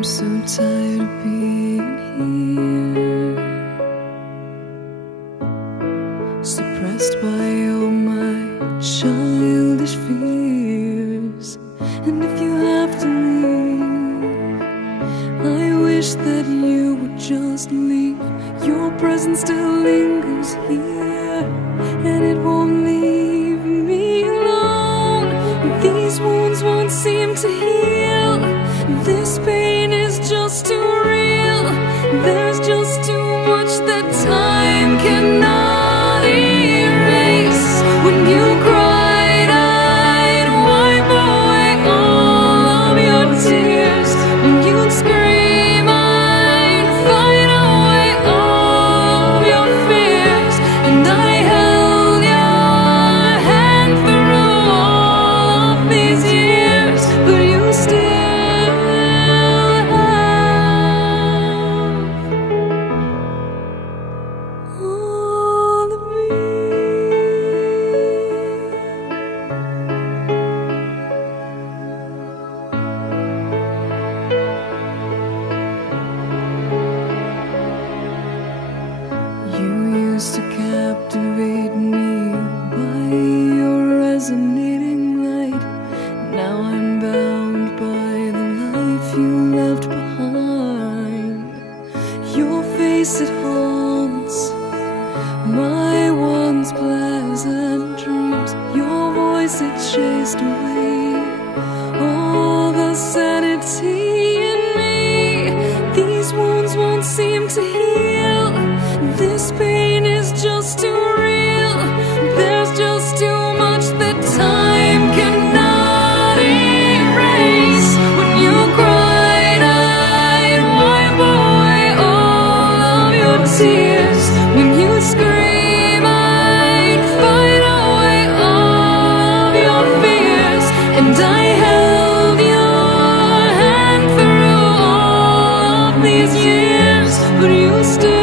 I'm so tired of being here, suppressed by all my childish fears. And if you have to leave, I wish that you would just leave. Your presence still lingers here, and it won't leave me alone. These wounds won't seem to heal. This pain is just too real. There's just too much that time cannot erase. When you cried, I'd wipe away all of your tears. When you'd scream, I'd fight away all of your fears. And I held your hand through all of these years, but you still to captivate me by your resonating light. Now I'm bound by the life you left behind. Your face, it haunts my once pleasant dreams. Your voice, it chased away all the sanity in me. These wounds won't seem to heal. This pain is just too real. There's just too much that time cannot erase. When you cried, I'd wipe away all of your tears. When you scream, I'd fight away all of your fears. And I held your hand through all of these years, but you still